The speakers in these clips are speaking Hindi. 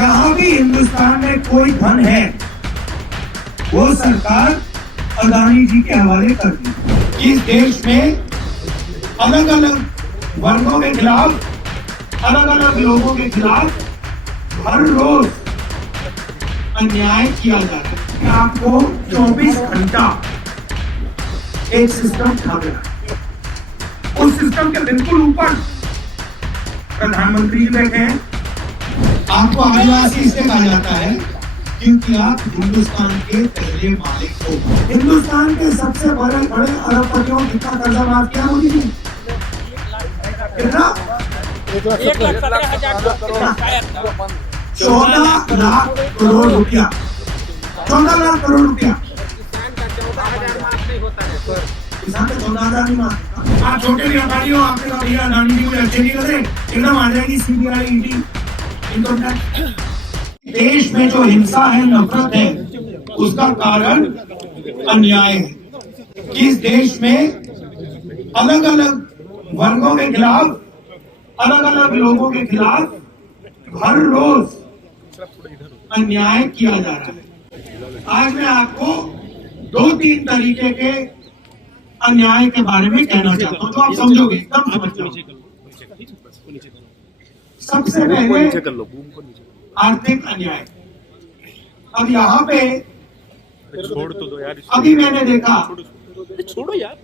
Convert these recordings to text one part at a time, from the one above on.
जहां भी हिंदुस्तान में कोई धन है वो सरकार अदानी जी के हवाले कर दी। इस देश में अलग अलग वर्गों के खिलाफ, अलग अलग लोगों के खिलाफ हर रोज अन्याय किया जा रहा है। आपको 24 घंटा एक सिस्टम था, उस सिस्टम के बिल्कुल ऊपर प्रधानमंत्री जी बैठे हैं। आपको आदिवासी इसलिए कहा जाता है क्योंकि आप हिंदुस्तान के पहले मालिक हो। हिंदुस्तान के सबसे बड़े बड़े अरबपतियों को कितना कर्जा माफ किया मोदी जी? कितना? 14 लाख करोड़ रुपया। 14 लाख करोड़ रुपया। किसान का 14,000 नहीं माफ। आप छोटे व्यापारी हो, आपने कहा भैया अदानी जी मुझे अच्छे नहीं लगे, एकदम आ जाएगी CBI ED इनकम टैक्स। देश में जो हिंसा है, नफरत है, उसका कारण अन्याय है। इस देश में अलग अलग वर्गों के खिलाफ, अलग अलग लोगों के खिलाफ हर रोज अन्याय किया जा रहा है। आज मैं आपको 2-3 तरीके के अन्याय के बारे में कहना चाहता हूं जो आप समझोगे, एकदम समझ जाओगे। सबसे पहले आर्थिक अन्याय। अब यहाँ पे छोड़ तो दो यार, अभी मैंने देखा छोड़ो यार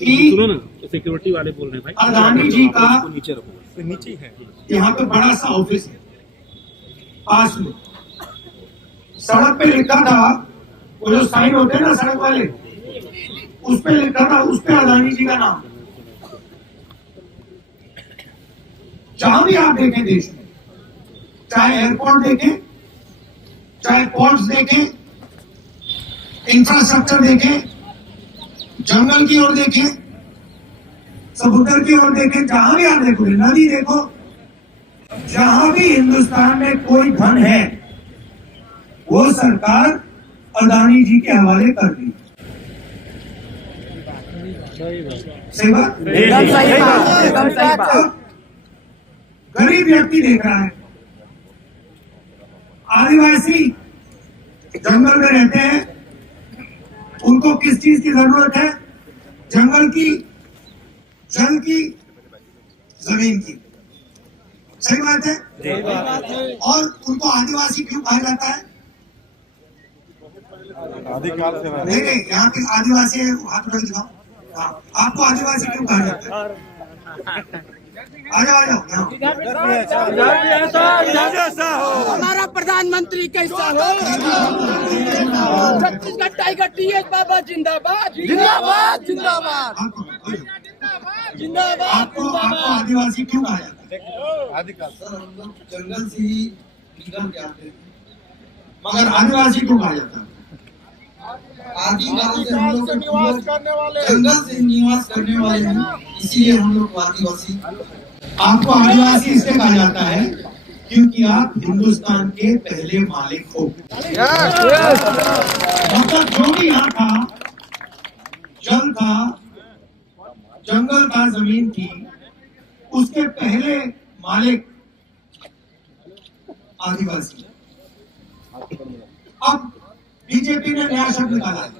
कि सुनो ना, सिक्योरिटी वाले बोल रहे हैं भाई अदानी जी का नीचे रखो, नीचे है यहाँ पे बड़ा सा ऑफिस है पास में। सड़क पे लिखा था, वो जो साइन होते हैं ना सड़क वाले, उस पे लिखा था, उस पे अदानी जी का नाम। जहां भी आप देखें देश में, चाहे एयरपोर्ट देखें, चाहे पोर्ट्स देखें, इंफ्रास्ट्रक्चर देखें, जंगल की ओर देखें, समुद्र की ओर देखें, जहां भी आप देखो, नदी देखो, जहां भी हिंदुस्तान में कोई धन है वो सरकार अदानी जी के हवाले कर दी। सही बात? गरीब व्यक्ति देख रहा है, आदिवासी जंगल में रहते हैं, उनको किस चीज की जरूरत है? जंगल की, जल की, जमीन की। सही बात है? और उनको आदिवासी क्यों कहा जाता है? आदिकाल से नहीं नहीं, यहाँ के आदिवासी है, हाथ उठा दिखाओ। हाँ, आपको आदिवासी क्यों कहा जाता है? आ जाओ हमारा प्रधानमंत्री कैसा हो? छत्तीसगढ़ टाइगर TS बाबा जिंदाबाद जिंदाबाद जिंदाबाद जिंदाबाद। आपको आदिवासी क्यों कहा जाता है? आदिकाल जंगल से ही निकल के आते हैं, मगर आदिवासी क्यों कहा जाता है? आदिकाल से हम लोग निवास करने वाले, जंगल से निवास करने वाले हैं, इसीलिए हम लोग आदिवासी। आपको आदिवासी इसलिए कहा जाता है क्योंकि आप हिंदुस्तान के पहले मालिक हो। मतलब जो भी यहाँ था, जल था, जंगल था, जमीन थी, उसके पहले मालिक आदिवासी। अब बीजेपी ने नया शब्द निकाला है,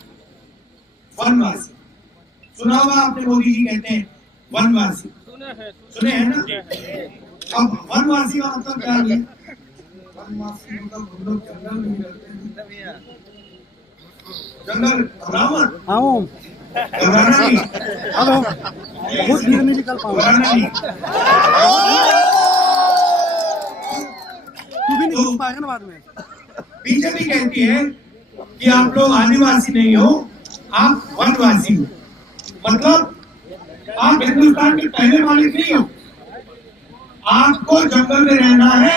वनवासी। सुना होगा आपने, मोदी जी कहते हैं वनवासी, सुने हैं ना? अब वनवासी का मतलब क्या है? वनवासी मतलब हम लोग जंगल में रहते हैं। जंगल घबराओ मत, घबराना नहीं, बहुत भीड़ में निकल पाऊँ, घबराना नहीं। तू भी नहीं घुस पाएगा ना बाद में। बीजेपी कहती है कि आप लोग आदिवासी नहीं हो, आप वनवासी हो। मतलब आप हिंदुस्तान के पहले मालिक नहीं हो, आपको जंगल में रहना है,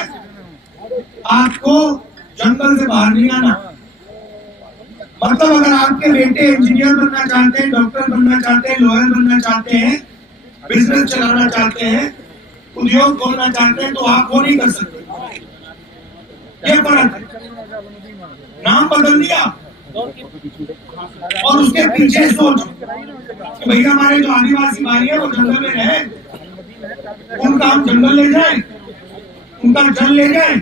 आपको जंगल से बाहर नहीं आना। मतलब अगर आपके बेटे इंजीनियर बनना चाहते हैं, डॉक्टर बनना चाहते हैं, लॉयर बनना चाहते हैं, बिजनेस चलाना चाहते हैं, उद्योग खोलना चाहते हैं, तो आप वो नहीं कर सकते। ये फर्क है। नाम बदल दिया और उसके पीछे सोच कि भैया हमारे जो आदिवासी भाई है वो जंगल में रहे, उनका हम जंगल ले जाए, उनका जल ले जाए,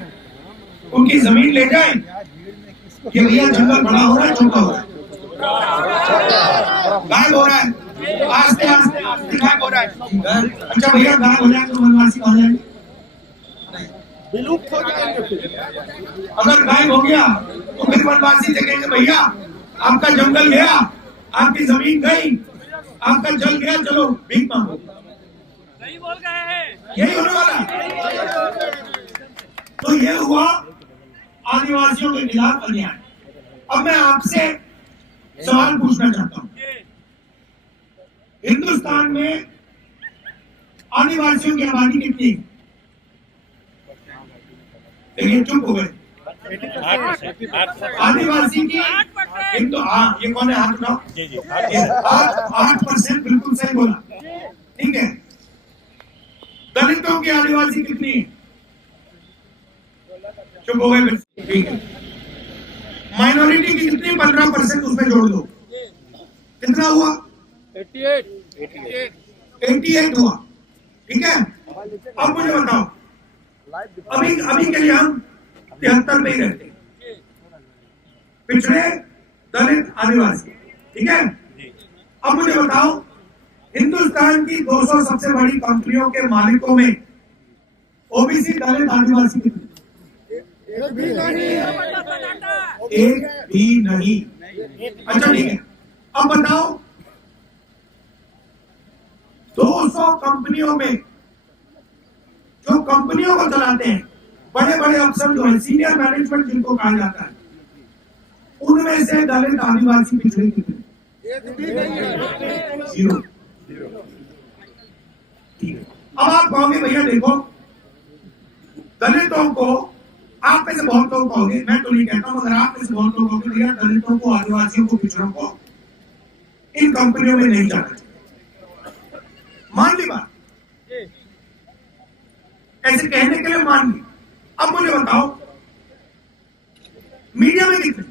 उनकी जमीन ले जाए कि भैया जंगल बड़ा हो रहा है, छोटा हो रहा है, गायब हो रहा है, आस्ते आस्ते आस्ते गायब हो रहा है। अच्छा भैया गायब हो जाए तो वनवासी कहाँ जाएंगे? विलुप्त हो जाएंगे। अगर गायब हो गया तो फिर वनवासी देखेंगे भैया आपका जंगल गया, आपकी जमीन गई, आपका जल गया, चलो भीख मांगो। सही बोल गए हैं। यही होने वाला है। तो ये हुआ आदिवासियों के खिलाफ अन्याय। अब मैं आपसे सवाल पूछना चाहता हूं, हिंदुस्तान में आदिवासियों की आबादी कितनी है? देखिए चुप हो गए। आदिवासी की हिंदू, हाँ ये कौन है? हाथ उठाओ। 8%, बिल्कुल सही बोला, ठीक है। दलितों की आदिवासी कितनी है? चुप हो गए, ठीक है। माइनॉरिटी की कितनी? 15% उसमें जोड़ दो, कितना हुआ? 88 हुआ, ठीक है। अब मुझे बताओ, अभी के लिए हम 73 में ही रहते हैं, पिछड़े दलित आदिवासी, ठीक है। अब मुझे बताओ, हिंदुस्तान की 200 सबसे बड़ी कंपनियों के मालिकों में ओबीसी दलित आदिवासी कितने? एक भी नहीं। अच्छा ठीक है, अब बताओ 200 कंपनियों में जो कंपनियों को चलाते हैं, बड़े बड़े अफसर जो है, सीनियर मैनेजमेंट जिनको कहा जाता है, उनमें से दलित आदिवासी पिछड़े कितने? 0। ठीक है। अब आप कहोगे भैया देखो, दलितों को, आप में से बहुत लोग कहोगे, मैं तो नहीं कहता, मगर आप में से बहुत लोग कहोगे भैया दलितों को, आदिवासियों को, पिछड़ों को इन कंपनियों में नहीं जाना चाहिए। मान ली बात, ऐसे कहने के लिए मान ली। अब मुझे बताओ मीडिया में कितने?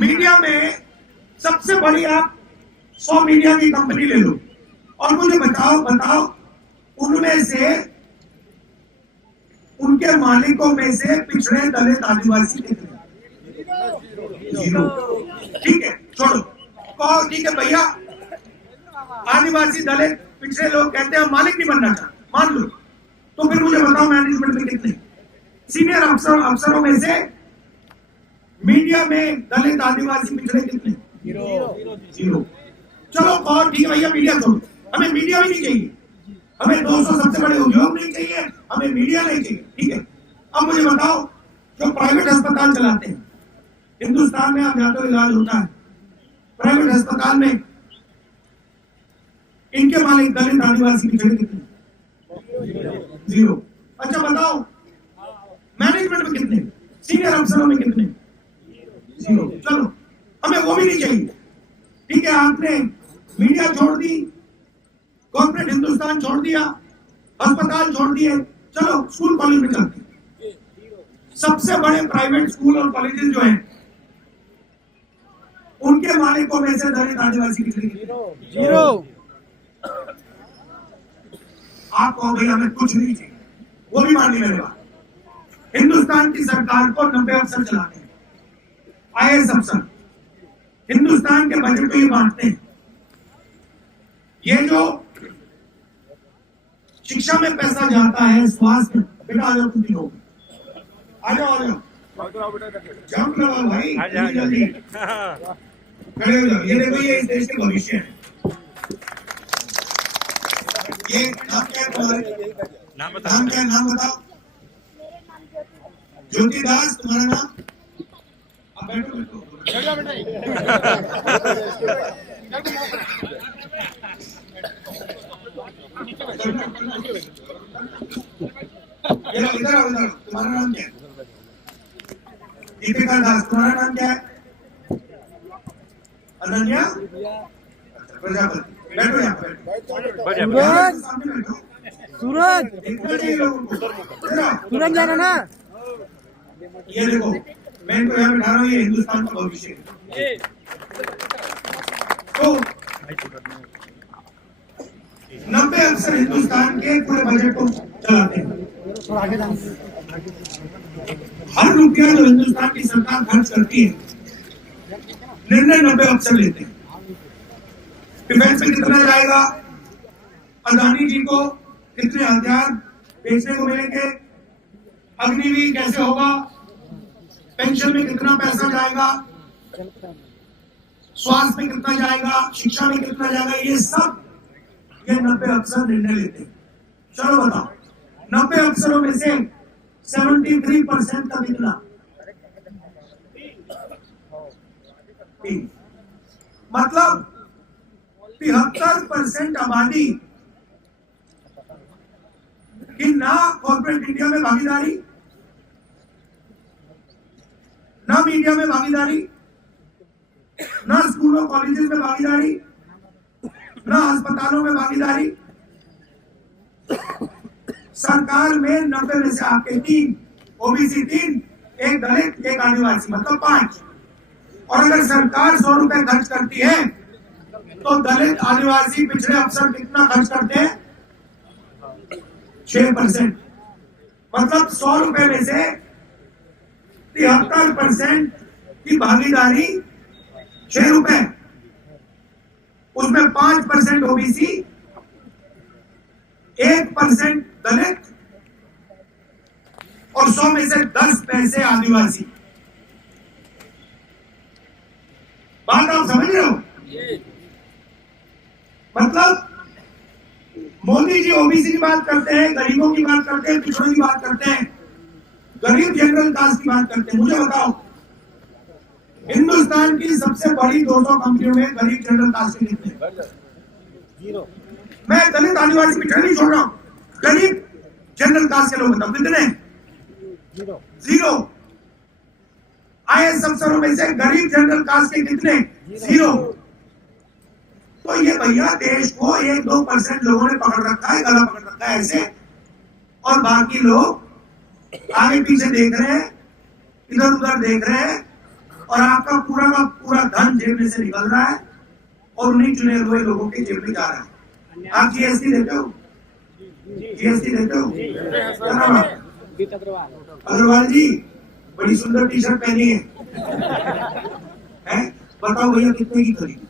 मीडिया में सबसे बड़ी आप 100 मीडिया की कंपनी ले लो और मुझे बताओ उनमें से, उनके मालिकों में से पिछड़े दलित आदिवासी कितने? 0। ठीक है, छोड़ो, कहो ठीक है भैया आदिवासी दलित पिछड़े लोग कहते हैं मालिक नहीं बनना चाहते, मान लो, तो फिर मुझे बताओ मैनेजमेंट में कितने? सीनियर अफसरों में से मीडिया में दलित आदिवासी पिछड़े कितने? 0। चलो और ठीक है भैया मीडिया छोड़ो, हमें मीडिया भी नहीं चाहिए, हमें 200 सबसे बड़े उद्योग नहीं चाहिए, हमें मीडिया नहीं चाहिए, ठीक है। अब मुझे बताओ जो प्राइवेट अस्पताल चलाते हैं हिंदुस्तान में, आप जाते हो इलाज होता है प्राइवेट अस्पताल में, इनके मालिक दलित आदिवासी पिछड़े कितने? 0। अच्छा बताओ मैनेजमेंट में कितने? सीनियर अफसरों में कितने? 0। चलो हमें वो भी नहीं चाहिए, ठीक है। आपने मीडिया छोड़ दी, कॉर्पोरेट हिंदुस्तान छोड़ दिया, अस्पताल छोड़ दिए, चलो स्कूल कॉलेज में चलते हैं। सबसे बड़े प्राइवेट स्कूल और कॉलेजेस जो हैं उनके मालिकों में से दलित आदिवासी पिछड़े कितने? 0। आप कहो भैया हमें कुछ नहीं चाहिए, वो भी मान ली मेरे बात। हिंदुस्तान की सरकार को 90 अफसर चलाते हैं, IAS अफसर, हिंदुस्तान के बजट को ये बांटते हैं। ये जो शिक्षा में पैसा जाता है, स्वास्थ्य, बेटा आ जाओ तुम लोग, आ जाओ जंप लगाओ भाई, जल्दी खड़े हो जाओ। ये देखो ये इस देश के भविष्य है। ये नाम क्या है तुम्हारे? नाम क्या है? नाम बताओ। ज्योति दास तुम्हारा नाम? अब बैठो इधर आओ, तुम्हारा नाम क्या है? दीपिका दास, तुम्हारा नाम क्या है? अनन्या प्रजापति, बैठो यहाँ पे, सामने बैठो। सूरज सूरज जाना ना, ये देखो मैं इनको यहाँ बैठा रहा हूँ, ये हिंदुस्तान का भविष्य है। तो 90 अफसर हिंदुस्तान के पूरे बजट को चलाते हैं। हर रुपया जो हिंदुस्तान की सरकार खर्च करती है, निर्णय 90 अफसर लेते हैं। डिफेंस में कितना जाएगा, अदानी जी को कितने हथियार बेचने को मिलेंगे, अग्निवीर कैसे होगा, पेंशन में कितना पैसा जाएगा, स्वास्थ्य में कितना जाएगा, शिक्षा में कितना जाएगा, ये सब ये 90 अफसर निर्णय लेते हैं। चलो बताओ, 90 अफसरों में से 73% का कितना, 3, मतलब 73% आबादी कि ना कॉर्पोरेट इंडिया में भागीदारी, ना मीडिया में भागीदारी, ना स्कूलों कॉलेजेस में भागीदारी, ना अस्पतालों में भागीदारी। सरकार में 90 में से आपके 3 ओबीसी, 3, एक दलित, एक आदिवासी, मतलब 5। और अगर सरकार 100 रुपए खर्च करती है तो दलित, आदिवासी, पिछड़े अफसर कितना खर्च करते हैं, 6%। मतलब 100 रुपए में से 73% की भागीदारी 6 रुपए, उसमें 5% ओबीसी, 1% दलित और 100 में से 10 पैसे आदिवासी। बात आप समझ रहे हो? मतलब मोदी जी ओबीसी की बात करते हैं, गरीबों की बात करते हैं, पिछड़ों की बात करते हैं, गरीब जनरल कास्ट की बात करते हैं। मुझे बताओ, हिंदुस्तान की सबसे बड़ी 200 कंपनियों में गरीब जनरल कास्ट के कितने? 0। मैं दलित, आदिवासी, पिछड़े नहीं छोड़ रहा हूं, गरीब जनरल कास्ट के लोग बताओ कितने? 0। आईएएस अफसरों में से गरीब जनरल कास्ट के कितने? 0। तो ये भैया देश को 1-2% लोगों ने पकड़ रखा है, गला पकड़ रखा है ऐसे, और बाकी लोग आगे पीछे देख रहे हैं, इधर उधर देख रहे हैं, और आपका पूरा का पूरा धन जेब में से निकल रहा है और उन्हीं चुने हुए लोगों के जेब में जा रहा है। आप जीएसटी देते हो? जीएसटी देते हो? क्या नाम है? अग्रवाल जी, बड़ी सुंदर टी शर्ट पहनी है? बताओ भैया कितने की खरीदी?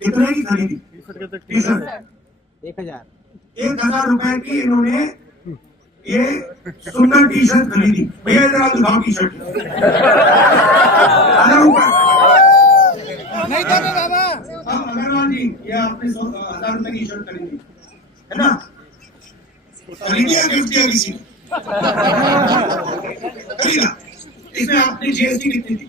कितने की खरीदी टी शर्ट? 1000 रुपए की इन्होंने ये सुंदर टी शर्ट खरीदी। भैया इधर आप दिखाओ टी शर्ट। 1000 रुपए नहीं देना बाबा। अब अग्रवाल जी, ये आपने 1000 रुपए की शर्ट खरीदी है ना? खरीदी या गिफ्ट दिया किसी ने? खरीदा। इसमें आपने जीएसटी कितनी दी?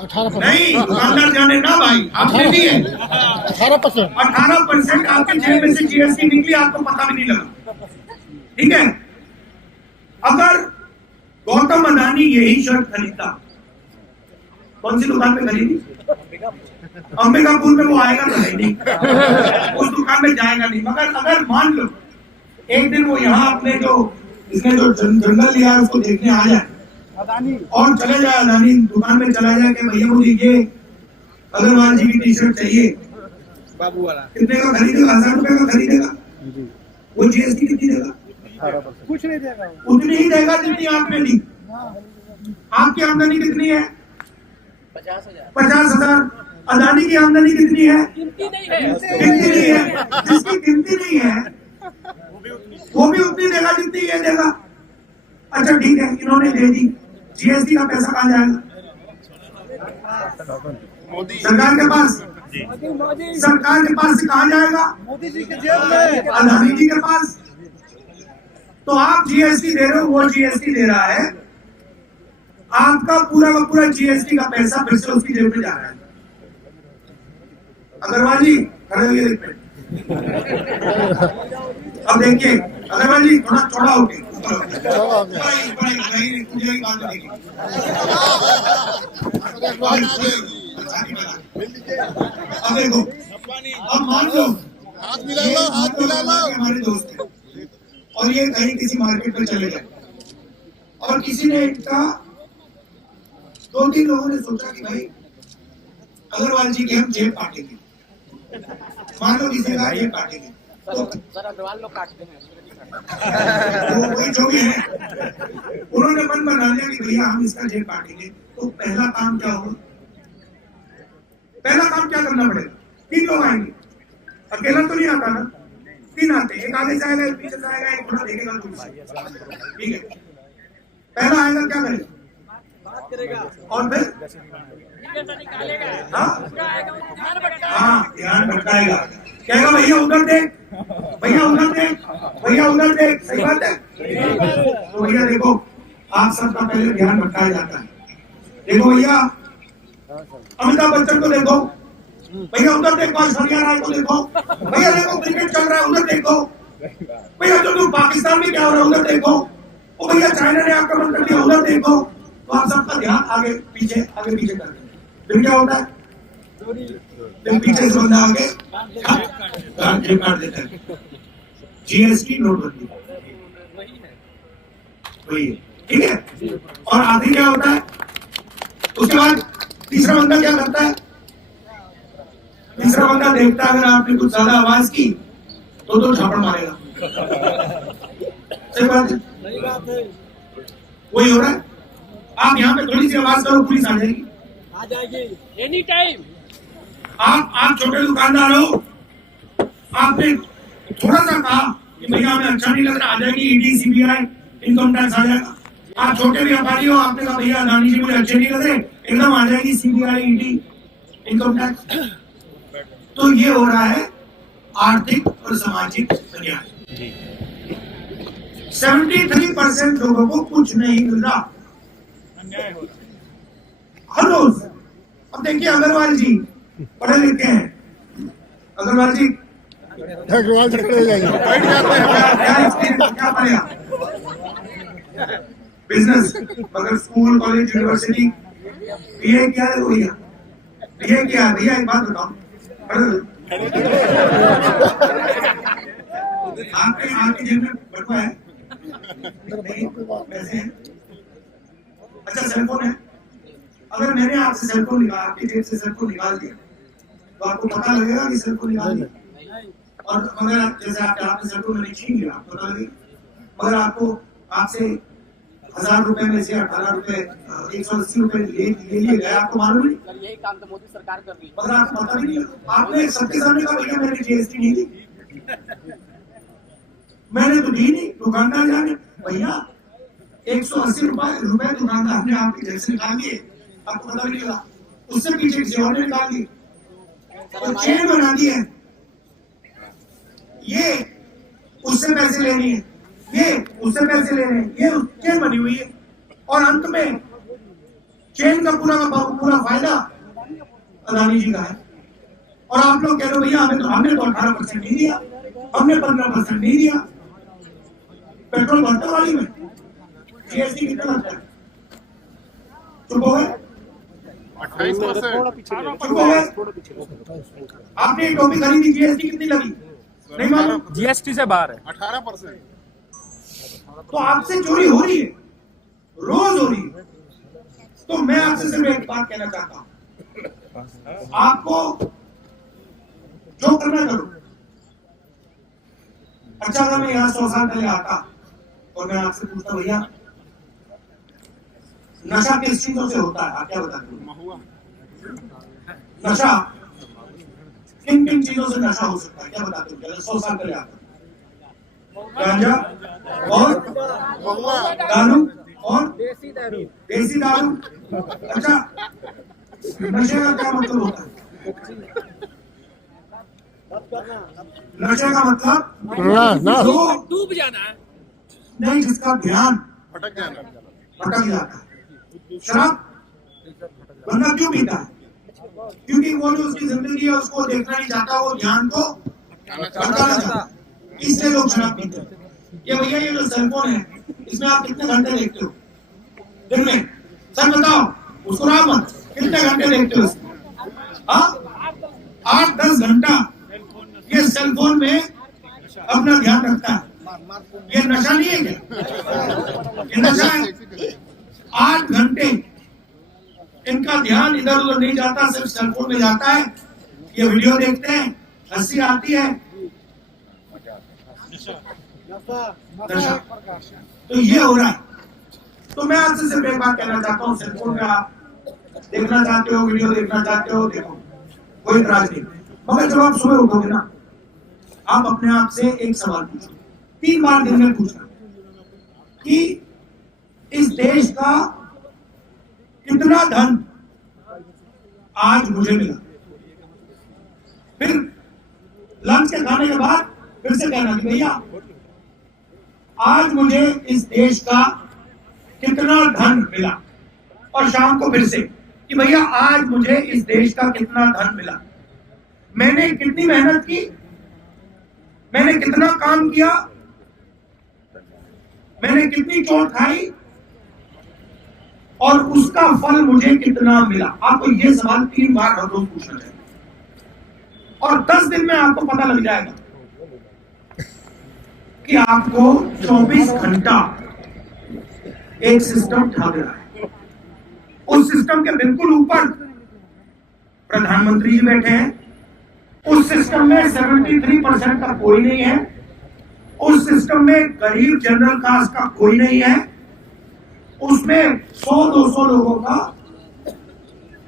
18%। नहीं, दुकानदार जाने ना भाई, आपने दी है 18%। 18% आपके जेब में से जीएसटी निकली, आपको पता भी नहीं लगा। ठीक है, अगर गौतम अदानी यही शर्ट खरीदता, कौन सी दुकान में खरीदी? अंबिकापुर में वो आएगा तो नहीं, उस दुकान में जाएगा नहीं। मगर अगर मान लो एक दिन वो यहाँ अपने जो इसने जो जंगल लिया है उसको देखने आ जाए और चले जाए, अदानी दुकान में चला जाए कि भैया मुझे ये अग्रवाल जी की टी शर्ट चाहिए, बाबू वाला, कितने का खरीदेगा? 1000 रुपए का खरीदेगा। वो जीएसटी कितनी देगा? कुछ नहीं देगा, उतनी ही देगा जितनी आपने दी। आपकी आमदनी कितनी है? 50,000। अदानी की आमदनी कितनी है? गिनती नहीं है। गिनती नहीं है। जिसकी गिनती नहीं है वो भी उतनी देगा जितनी ये देगा। अच्छा ठीक है, इन्होंने दे दी, जीएसटी का पैसा कहाँ जाएगा? सरकार के पास। सरकार के पास से कहाँ जाएगा? मोदी जी के जेब में, अदानी जी के पास। तो आप जीएसटी दे रहे हो, वो जीएसटी दे रहा है, आपका पूरा का पूरा जीएसटी का पैसा फिर से उसकी जेब में जा रहा है। अग्रवाल जी खड़े होइए एक मिनट। अब देखिए अग्रवाल जी, थोड़ा चौड़ा होके अब देखो, अब मान लो हमारे दोस्त है और ये कहीं किसी मार्केट में चले गए और किसी ने इनका 2-3 लोगों ने सोचा कि भाई अग्रवाल जी के हम जेब काटेंगे, मान लो किसी का जेब काटेंगे, तो अग्रवाल लोग काटते हैं। वो कोई जो भी है, उन्होंने मन बना लिया कि भैया हम इसका जेब काटेंगे। तो पहला काम क्या होगा? पहला काम क्या करना पड़ेगा? 3 लोग आएंगे, अकेला तो नहीं आता ना, 3 आते, एक आगे से आएगा, एक पीछे से आएगा, एक थोड़ा देखेगा तुमसे, ठीक है। पहला आएगा क्या करेगा? बात करेगा और फिर हाँ ध्यान भटकाएगा, कहेगा भैया उधर देख, भैया उधर देख, भैया उधर देख। सही बात है। तो भैया देखो, आप सबका पहले ध्यान भटकाया जाता है। देखो भैया, अमिताभ बच्चन को देखो, भैया उधर देखो, ऐश्वर्या राय को देखो, भैया देखो क्रिकेट चल रहा है उधर देखो, भैया जो पाकिस्तान में क्या हो रहा है उधर देखो, वो भैया चाइना ने आक्रमण कर दिया उधर देखो। तो आप सबका ध्यान आगे पीछे कर देंगे। फिर क्या होता है? फिर पीछे से बंदा आगे काट देता है। जीएसटी नोटबंदी वही है, ठीक है। और आखिर क्या होता है? उसके बाद तीसरा बंदा क्या करता है? तीसरा बंदा देखता है अगर आपने कुछ ज्यादा आवाज की तो झापड़ मारेगा। सही बात है, वही हो रहा है। आप यहाँ पे थोड़ी सी आवाज करो, पुलिस आ जाएगी एनी टाइम। आप छोटे दुकानदार हो, आपने थोड़ा सा कहा कि भैया हमें अच्छा नहीं लग रहा, आ जाएगी ईडी, सीबीआई, इनकम टैक्स आ जाएगा। आप छोटे व्यापारी हो, आपने कहा भैया अदानी जी मुझे अच्छे नहीं लग रहे, एकदम आ जाएगी सीबीआई, ईडी, इनकम टैक्स। तो ये हो रहा है आर्थिक और सामाजिक अन्याय। 73% लोगों को कुछ नहीं मिल रहा हर रोज। अब देखिए अग्रवाल जी पढ़े लिखे हैं, अग्रवाल जी क्या पढ़ेगा? बिजनेस, मगर स्कूल, कॉलेज, यूनिवर्सिटी बीए किया है भैया, बीए किया है भैया। एक बात बताओ, आपके जेब में बटुआ है? नहीं, पैसे हैं? अच्छा सेलफोन है? अगर मैंने आपसे सेलफोन निकाल, आपकी जेब से सेलफोन निकाल दिया तो आपको पता लगेगा कि सेलफोन निकाल दिया? और मगर जैसे आपने सेलफोन मैंने छीन लिया, आपको पता लगेगा। मगर आपको आपसे 1000 रुपए में से 18 रुपए, 180 रुपए ले लिए गए, आपको मालूम नहीं? यही काम तो मोदी सरकार कर रही है। मगर आपको पता भी नहीं। आपने सबके सामने कहा भैया मैंने जीएसटी नहीं दी, मैंने तो दी नहीं। दुकानदार जाने भैया 180 रुपए दुकानदार ने आपकी जेब से निकाल दिए, आपको पता भी नहीं लगा। उससे पीछे किसी और ने निकाल दी, तो चेन बना दी है। ये उससे पैसे लेनी है, ये उससे पैसे ले रहे हैं, ये चेन बनी हुई है। और अंत में चेन का पूरा फायदा अदानी जी का है। और आप लोग कह रहे हो भैया हमने तो 18% नहीं दिया, हमने 15% नहीं दिया। पेट्रोल भरते वाली में जीएसटी कितना लगता है? चुप हो गए? 28%। चुप हो गए? आपने टोपी खरीदी, जीएसटी कितनी लगी? नहीं मालूम? जीएसटी से बाहर है 18%। तो आपसे चोरी हो रही है, रोज हो रही है। तो मैं आपसे सिर्फ एक बात कहना चाहता हूं, आपको जो करना करो। अच्छा अगर मैं यहाँ 100 साल पहले आता और मैं आपसे पूछता भैया नशा किस चीजों से होता है, आप क्या बताते हो? नशा किन किन चीजों से नशा हो सकता है, क्या बताते हो? 100 साल पहले आता गांजा और दारू और देसी दारू। अच्छा नशे का क्या मतलब होता है? नशे का मतलब डूब जाना है, नहीं, जिसका ध्यान भटक जाना, भटक जाता है। शराब बंदा क्यों पीता है? क्योंकि वो जो उसकी जिंदगी है उसको देखना नहीं चाहता, वो ध्यान को भटकाना चाहता है, इसलिए लोग शराब पीते हैं। ये भैया ये जो सेलफोन है इसमें आप कितने घंटे देखते हो दिन में? सर बताओ, उसको राम मत, कितने घंटे देखते हो उसको? 8-10 घंटा ये सेलफोन में अपना ध्यान रखता है। ये नशा नहीं है क्या? ये नशा है। 8 घंटे इनका ध्यान इधर उधर नहीं जाता, सिर्फ सेलफोन में जाता है। ये वीडियो देखते हैं, हंसी आती है, दशा। तो ये हो रहा है। तो मैं आपसे सिर्फ एक बात कहना चाहता हूँ, सेलफोन में आप देखना चाहते हो, वीडियो देखना चाहते हो, देखो, कोई इतराज नहीं। मगर जब आप सुबह उठोगे ना, आप अपने आप से एक सवाल पूछो, 3 बार दिन में पूछना कि इस देश का कितना धन आज मुझे मिला। फिर लंच के खाने के बाद फिर से कहना कि भैया आज मुझे इस देश का कितना धन मिला, और शाम को फिर से कि भैया आज मुझे इस देश का कितना धन मिला, मैंने कितनी मेहनत की, मैंने कितना काम किया, मैंने कितनी चोट खाई और उसका फल मुझे कितना मिला। आपको यह सवाल 3 बार हर रोज पूछना चाहिए, और 10 दिन में आपको पता लग जाएगा कि आपको 24 घंटा एक सिस्टम ढाल रहा है। उस सिस्टम के बिल्कुल ऊपर प्रधानमंत्री जी बैठे हैं। उस सिस्टम में 73% का कोई नहीं है। उस सिस्टम में गरीब जनरल कास्ट का कोई नहीं है। उसमें 100-200 लोगों का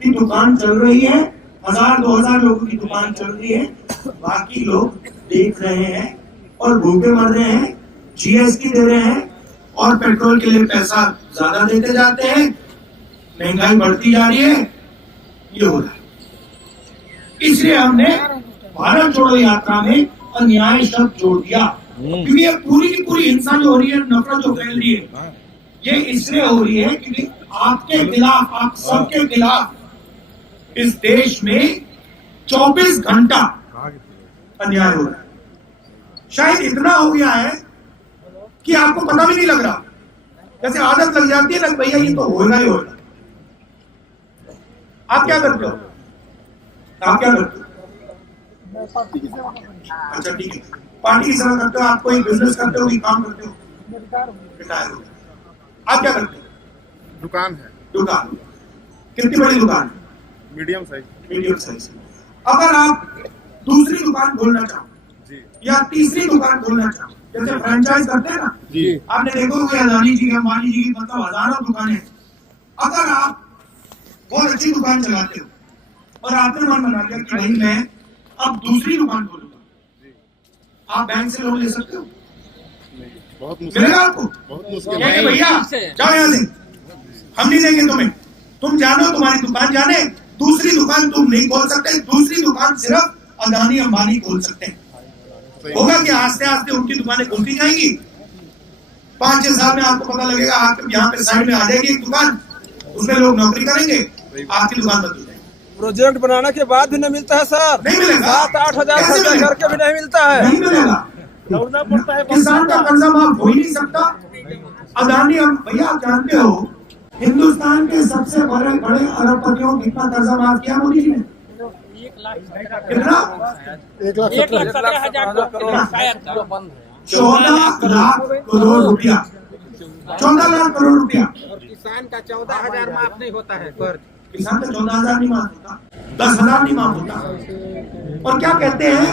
की दुकान चल रही है, 1000-2000 लोगों की दुकान चल रही है, बाकी लोग देख रहे हैं और भूखे मर रहे हैं, जीएसटी दे रहे हैं और पेट्रोल के लिए पैसा ज्यादा देते जाते हैं, महंगाई बढ़ती जा रही है। ये हो रहा है। इसलिए हमने भारत जोड़ो यात्रा में अन्याय शब्द जोड़ दिया, क्योंकि ये पूरी की पूरी हिंसा जो हो रही है, नफरत जो फैल रही है, ये इसलिए हो रही है क्योंकि आपके खिलाफ, आप सबके खिलाफ इस देश में 24 घंटा अन्याय हो रहा है। शायद इतना हो गया है कि आपको पता भी नहीं लग रहा, जैसे आदत लग जाती है ना, भैया ये तो होगा ही होगा। आप क्या करते हो? आप क्या करते हो? अच्छा ठीक है, पार्टी की सेवा करते हो, आप कोई बिजनेस करते हो, कोई काम करते हो? रिटायर हो। आप क्या करते हो? दुकान है। दुकान। कितनी बड़ी दुकान है? Medium size. Medium size. अगर आप दूसरी दुकान खोलना चाहो जी, या तीसरी दुकान खोलना चाहो, जैसे फ्रेंचाइज करते हैं ना जी, आपने देखो कि अदानी जी, अंबानी जी की मतलब हजारों दुकानें। अगर आप बहुत अच्छी दुकान चलाते हो और आपने मन बना लिया कि भाई मैं अब दूसरी दुकान खोलूंगा, आप बैंक से लोन ले सकते हो? बहुत मुश्किल, मिलेगा आपको? बहुत मुश्किल। कहेंगे भैया जाओ यहाँ से, हम नहीं देंगे तुम्हें, तुम जानो, तुम्हारी दुकान जाने, दूसरी दुकान तुम नहीं खोल सकते, दूसरी दुकान सिर्फ अदानी अंबानी खोल सकते हैं। होगा कि आस्ते आस्ते उनकी दुकानें खुलती जाएंगी, 5-6 साल में आपको पता लगेगा, आप यहाँ पे साइड में आ जाएगी एक दुकान, उसमें लोग नौकरी करेंगे, आपकी दुकान बंद हो जाएगी। प्रोजेक्ट बनाने के बाद भी नहीं मिलता है सर, नहीं मिलेगा। 7-8 हजार खर्चा करके भी नहीं मिलता है। नहीं मिलेगा। किसान का कर्जा माफ हो ही नहीं सकता। अदानी, हम भैया आप जानते हो हिंदुस्तान के सबसे बड़े अरबपतियों को कितना कर्जा माफ किया मोदी जी ने? कितना? 1,17,000 करोड़ शायद 14 लाख करोड़ रुपया। 14 लाख करोड़ रुपया। किसान का 14,000 माफ नहीं होता है कर्ज। किसान का 14,000 नहीं माफ होता, 10,000 नहीं माफ होता। और क्या कहते हैं,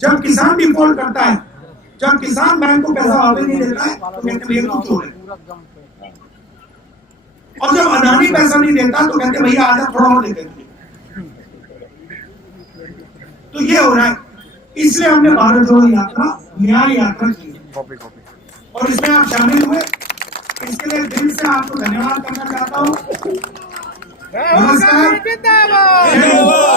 जब किसान डिफॉल्ट करता है, जब किसान बैंक को पैसा वापस नहीं देता है, तो कहते हैं भैया चोर है। और जब अदानी पैसा नहीं देता तो कहते भैया आजा थोड़ा और देते हैं। तो ये हो रहा है। इसलिए हमने भारत जोड़ो यात्रा न्याय यात्रा की, और इसमें आप शामिल हुए, इसके लिए दिल से आपको धन्यवाद करना चाहता हूँ। नमस्कार।